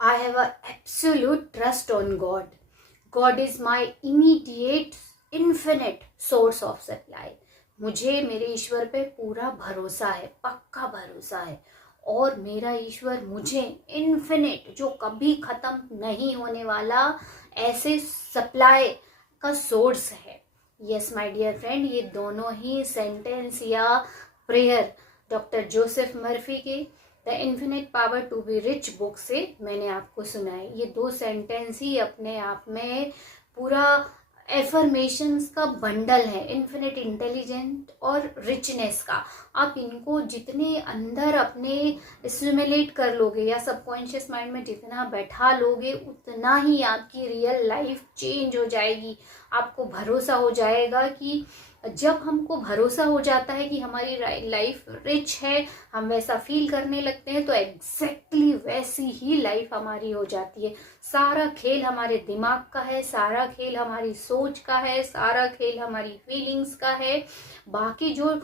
I have an absolute trust on God. God is my immediate, infinite source of supply. मुझे मेरे ईश्वर पे पूरा भरोसा है, पक्का भरोसा है। और मेरा ईश्वर मुझे इन्फिनिट, जो कभी खत्म नहीं होने वाला, ऐसे सप्लाई का सोर्स है। यस माय डियर फ्रेंड, ये दोनों ही सेंटेंस या प्रेयर डॉक्टर जोसेफ मर्फी के the infinite power to be rich book से मैंने आपको सुनाए। ये दो सेंटेंस ही अपने आप में पूरा एफर्मेशंस का बंडल है, इन्फिनिट इंटेलिजेंट और रिचनेस का। आप इनको जितने अंदर अपने एसिमुलेट कर लोगे या सबकॉन्शियस माइंड में जितना बैठा लोगे, उतना ही आपकी रियल लाइफ चेंज हो जाएगी। आपको भरोसा हो जाएगा कि जब हमको भरोसा हो जाता है कि हमारी लाइफ रिच है, हम वैसा फील करने लगते हैं, तो एग्जैक्टली वैसी ही लाइफ हमारी हो जाती है। सारा खेल हमारे दिमाग का है, सारा खेल हमारी सोच का है, सारा खेल हमारी फीलिंग्स का है। बाकी जो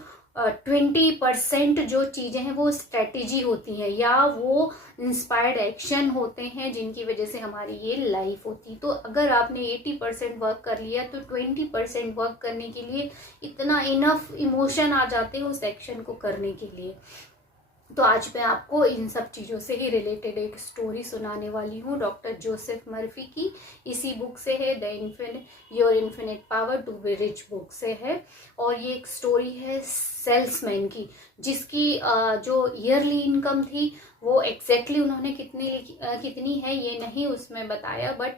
20% जो चीजें हैं वो स्ट्रेटेजी होती हैं या वो इंस्पायर्ड एक्शन होते हैं, जिनकी वजह से हमारी ये लाइफ होती। तो अगर आपने 80% वर्क कर लिया तो 20% वर्क करने के लिए इतना इनफ इमोशन आ जाते हैं उस एक्शन को करने के लिए। तो आज मैं आपको इन सब चीज़ों से ही रिलेटेड एक स्टोरी सुनाने वाली हूँ, डॉक्टर जोसेफ मर्फी की। इसी बुक से है, the your infinite power to be rich book से है। और ये एक स्टोरी है सेल्समैन की, जिसकी जो ईयरली इनकम थी वो एग्जैक्टली उन्होंने कितनी है ये नहीं उसमें बताया, बट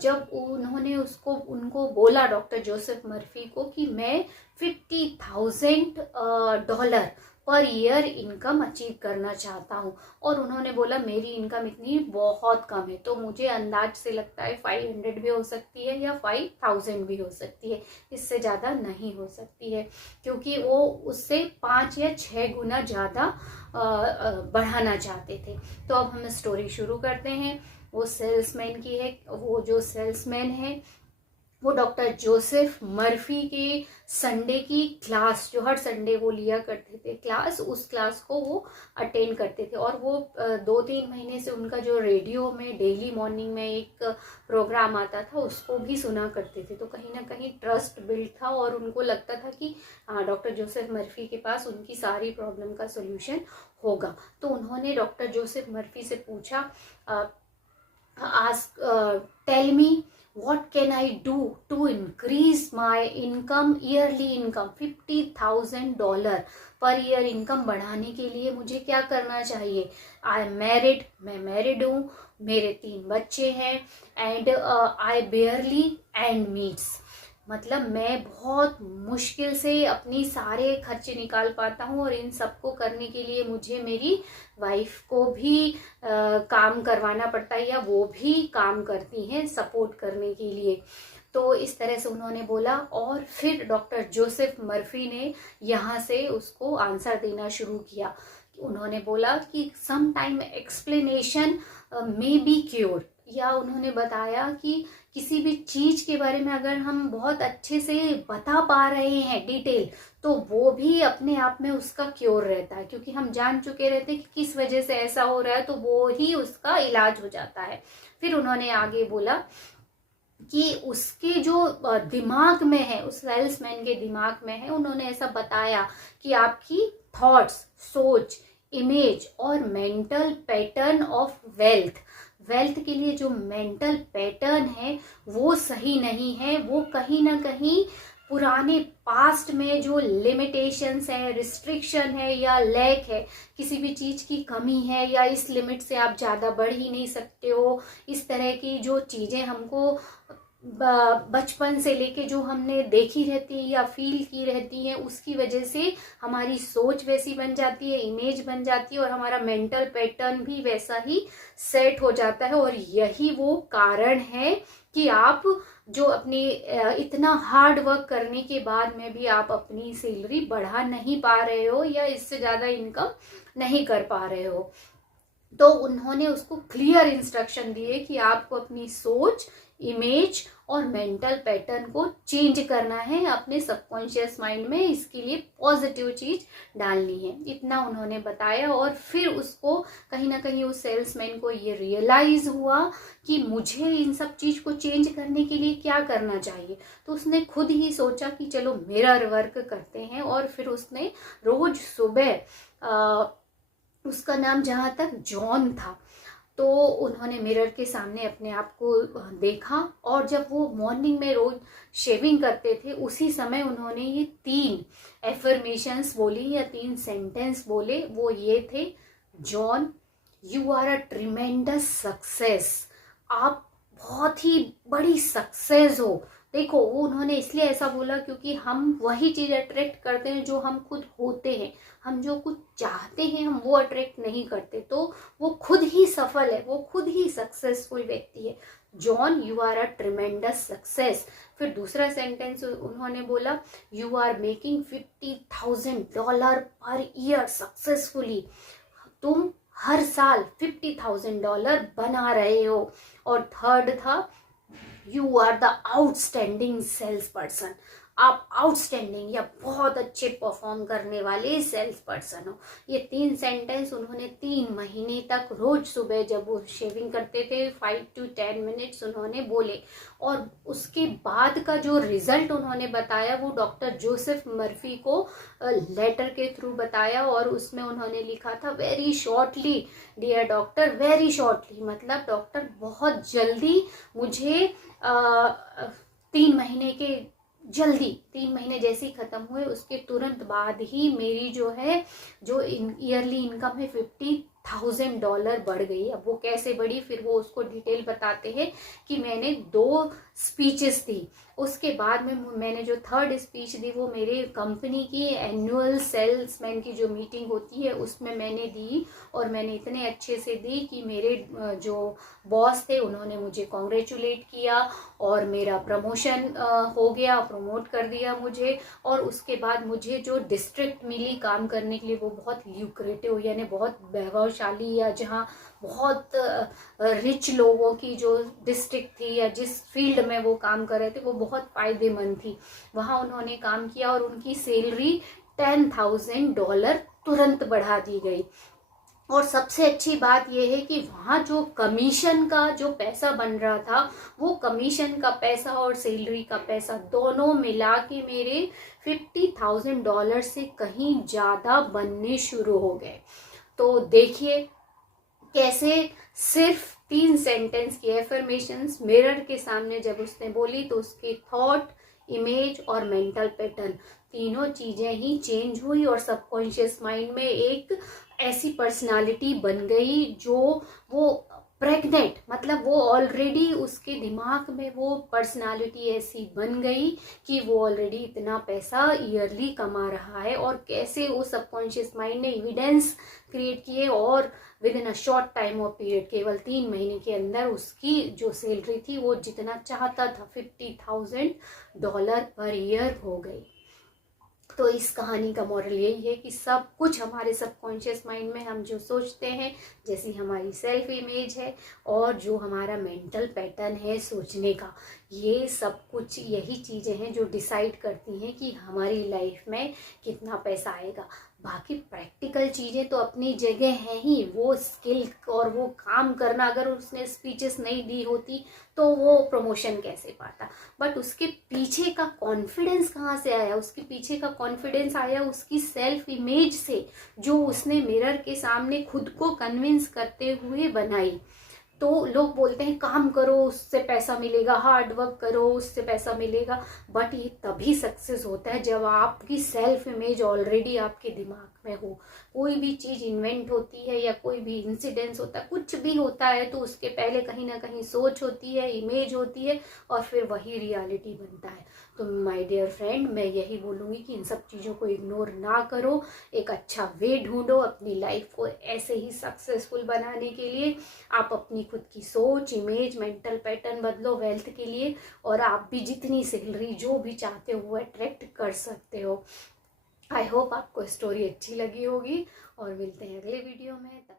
जब उन्होंने उनको बोला डॉक्टर जोसेफ मर्फी को कि मैं $50,000 पर ईयर इनकम अचीव करना चाहता हूँ, और उन्होंने बोला मेरी इनकम इतनी बहुत कम है, तो मुझे अंदाज से लगता है 500 भी हो सकती है या 5000 भी हो सकती है, इससे ज़्यादा नहीं हो सकती है, क्योंकि वो उससे 5 या 6 गुना ज़्यादा बढ़ाना चाहते थे। तो अब हम स्टोरी शुरू करते हैं। वो सेल्समैन की है। वो जो सेल्समैन है वो डॉक्टर जोसेफ मर्फी के संडे की क्लास, जो हर संडे वो लिया करते थे क्लास, उस क्लास को वो अटेंड करते थे। और वो 2-3 महीने से उनका जो रेडियो में डेली मॉर्निंग में एक प्रोग्राम आता था उसको भी सुना करते थे। तो कहीं ना कहीं ट्रस्ट बिल्ड था और उनको लगता था कि डॉक्टर जोसेफ मर्फी के पास उनकी सारी प्रॉब्लम का सोल्यूशन होगा। तो उन्होंने डॉक्टर जोसेफ मर्फी से पूछा, tell me what can I do to increase my income, yearly income $50,000 per year income बढ़ाने के लिए मुझे क्या करना चाहिए। आई एम मैरिड, मैं मैरिड हूँ, मेरे 3 बच्चे हैं, एंड आई बेयरली एंड मीट्स, मतलब मैं बहुत मुश्किल से अपनी सारे खर्चे निकाल पाता हूँ, और इन सबको करने के लिए मुझे मेरी वाइफ को भी काम करवाना पड़ता है, या वो भी काम करती हैं सपोर्ट करने के लिए। तो इस तरह से उन्होंने बोला, और फिर डॉक्टर जोसेफ मर्फी ने यहाँ से उसको आंसर देना शुरू किया। उन्होंने बोला कि some time explanation may be cure, या उन्होंने बताया कि किसी भी चीज के बारे में अगर हम बहुत अच्छे से बता पा रहे हैं डिटेल, तो वो भी अपने आप में उसका क्योर रहता है, क्योंकि हम जान चुके रहते हैं कि किस वजह से ऐसा हो रहा है, तो वो ही उसका इलाज हो जाता है। फिर उन्होंने आगे बोला कि उसके जो दिमाग में है, उस सेल्समैन के दिमाग में है, उन्होंने ऐसा बताया कि आपकी थॉट्स, सोच, इमेज और मेंटल पैटर्न ऑफ वेल्थ के लिए जो मेंटल पैटर्न है वो सही नहीं है। वो कहीं ना कहीं पुराने पास्ट में जो लिमिटेशंस है, रिस्ट्रिक्शन है या लैक है, किसी भी चीज की कमी है, या इस लिमिट से आप ज्यादा बढ़ ही नहीं सकते हो, इस तरह की जो चीजें हमको बचपन से लेके जो हमने देखी रहती है या फील की रहती है, उसकी वजह से हमारी सोच वैसी बन जाती है, इमेज बन जाती है, और हमारा मेंटल पैटर्न भी वैसा ही सेट हो जाता है। और यही वो कारण है कि आप जो अपनी इतना हार्ड वर्क करने के बाद में भी आप अपनी सैलरी बढ़ा नहीं पा रहे हो, या इससे ज्यादा इनकम नहीं कर पा रहे हो। तो उन्होंने उसको क्लियर इंस्ट्रक्शन दिए कि आपको अपनी सोच, इमेज और मेंटल पैटर्न को चेंज करना है अपने सबकॉन्शियस माइंड में। इसके लिए पॉजिटिव चीज डालनी है, इतना उन्होंने बताया। और फिर उसको कहीं ना कहीं उस सेल्समैन को ये रियलाइज हुआ कि मुझे इन सब चीज को चेंज करने के लिए क्या करना चाहिए। तो उसने खुद ही सोचा कि चलो मिरर वर्क करते हैं, और फिर उसने रोज सुबह उसका नाम जहाँ तक जॉन था, तो उन्होंने मिरर के सामने अपने आप को देखा, और जब वो मॉर्निंग में रोज शेविंग करते थे उसी समय उन्होंने ये 3 एफर्मेशंस बोली या 3 सेंटेंस बोले। वो ये थे, John you are a tremendous success, आप बहुत ही बड़ी सक्सेस हो। देखो वो उन्होंने इसलिए ऐसा बोला क्योंकि हम वही चीज अट्रैक्ट करते हैं जो हम खुद होते हैं। हम जो कुछ चाहते हैं हम वो अट्रैक्ट नहीं करते, तो वो खुद ही सफल है, वो खुद ही सक्सेसफुल व्यक्ति है। John you are a tremendous success. फिर दूसरा सेंटेंस उन्होंने बोला, you are making $50,000 per year successfully, तुम हर साल $50,000 बना रहे हो। और थर्ड था, you are the outstanding sales person, आप आउटस्टैंडिंग या बहुत अच्छे परफॉर्म करने वाले सेल्स पर्सन हो। ये 3 सेंटेंस उन्होंने 3 महीने तक रोज सुबह जब वो शेविंग करते थे 5 to 10 मिनट्स उन्होंने बोले। और उसके बाद का जो रिजल्ट उन्होंने बताया वो डॉक्टर जोसेफ मर्फी को लेटर के थ्रू बताया, और उसमें उन्होंने लिखा था, very shortly dear doctor, very shortly, मतलब डॉक्टर बहुत जल्दी मुझे 3 महीने के, जल्दी 3 महीने जैसे ही खत्म हुए उसके तुरंत बाद ही मेरी जो है जो ईयरली इनकम है $50,000 बढ़ गई। अब वो कैसे बढ़ी, फिर वो उसको डिटेल बताते हैं कि मैंने 2 स्पीचेस दी, उसके बाद में मैंने जो 3rd स्पीच दी वो मेरे कंपनी की एनुअल सेल्समैन की जो मीटिंग होती है उसमें मैंने दी। और मैंने इतने अच्छे से दी कि मेरे जो बॉस थे उन्होंने मुझे कॉन्ग्रेचुलेट किया, और मेरा प्रमोशन हो गया, प्रमोट कर दिया मुझे। और उसके बाद मुझे जो डिस्ट्रिक्ट मिली काम करने के लिए वो बहुत ल्यूक्रेटिव यानी बहुत वैभवशाली, या जहाँ बहुत रिच लोगों की जो डिस्ट्रिक्ट थी या जिस फील्ड में वो काम कर रहे थे वो बहुत फायदेमंद थी। वहाँ उन्होंने काम किया और उनकी सैलरी $10,000 तुरंत बढ़ा दी गई। और सबसे अच्छी बात यह है कि वहाँ जो कमीशन का जो पैसा बन रहा था वो कमीशन का पैसा और सैलरी का पैसा दोनों मिला के मेरे $50,000 से कहीं ज़्यादा बनने शुरू हो गए। तो देखिए कैसे सिर्फ 3 सेंटेंस की एफर्मेशंस मिरर के सामने जब उसने बोली तो उसके थॉट, इमेज और मेंटल पैटर्न तीनों चीजें ही चेंज हुई, और सबकॉन्शियस माइंड में एक ऐसी पर्सनालिटी बन गई जो वो प्रेग्नेंट, मतलब वो ऑलरेडी उसके दिमाग में वो पर्सनालिटी ऐसी बन गई कि वो ऑलरेडी इतना पैसा ईयरली कमा रहा है। और कैसे वो सबकॉन्शियस माइंड ने एविडेंस क्रिएट किए, और with in a short time of period केवल 3 महीने के अंदर उसकी जो सैलरी थी वो जितना चाहता था $50,000 पर ईयर हो गई। तो इस कहानी का मॉरल यही है कि सब कुछ हमारे सबकॉन्शियस माइंड में हम जो सोचते हैं, जैसी हमारी सेल्फ इमेज है और जो हमारा मेंटल पैटर्न है सोचने का, ये सब कुछ यही चीज़ें हैं जो डिसाइड करती हैं कि हमारी लाइफ में कितना पैसा आएगा। बाकी प्रैक्टिकल चीज़ें तो अपनी जगह हैं ही, वो स्किल और वो काम करना, अगर उसने स्पीचेस नहीं दी होती तो वो प्रमोशन कैसे पाता। बट उसके पीछे का कॉन्फिडेंस कहाँ से आया, उसके पीछे का कॉन्फिडेंस आया उसकी सेल्फ इमेज से, जो उसने मिरर के सामने खुद को कन्विंस करते हुए बनाई। तो लोग बोलते हैं काम करो उससे पैसा मिलेगा, हार्ड वर्क करो उससे पैसा मिलेगा, बट ये तभी सक्सेस होता है जब आपकी सेल्फ इमेज ऑलरेडी आपके दिमाग में हो। कोई भी चीज इन्वेंट होती है या कोई भी इंसिडेंस होता है, कुछ भी होता है, तो उसके पहले कहीं ना कहीं सोच होती है, इमेज होती है, और फिर वही रियलिटी बनता है। तो माय डियर फ्रेंड, मैं यही बोलूँगी कि इन सब चीज़ों को इग्नोर ना करो, एक अच्छा वे ढूंढो अपनी लाइफ को ऐसे ही सक्सेसफुल बनाने के लिए। आप अपनी खुद की सोच, इमेज, मेंटल पैटर्न बदलो वेल्थ के लिए, और आप भी जितनी सैलरी जो भी चाहते हो वो अट्रैक्ट कर सकते हो। आई होप आपको स्टोरी अच्छी लगी होगी, और मिलते हैं अगले वीडियो में। तब